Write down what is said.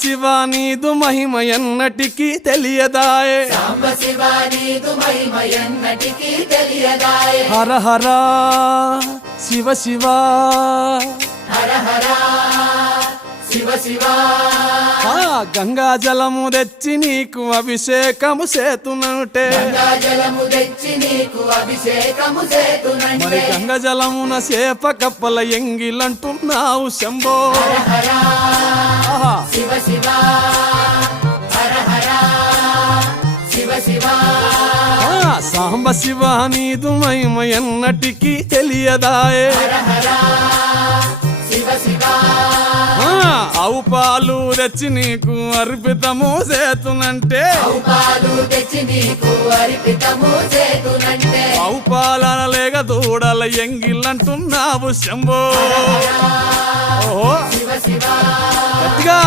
శివ నీదు మహిమ ఎన్నటికీ తెలియదాయే హర హర శివ శివ గంగా జలము తెచ్చి నీకు అభిషేకము సేతునంటే మరి గంగా జలమున సేప కప్పల ఎంగిలంటున్నావు శంభో సాంబ శివ నీదు మహిమ ఎన్నటికీ తెలియదాయే ఆవు పాలు తెచ్చి నీకు అర్పితము చేతునంటే ఆవు పాలన లేక దూడల ఎంగిలంటున్నావు శంభో గట్టిగా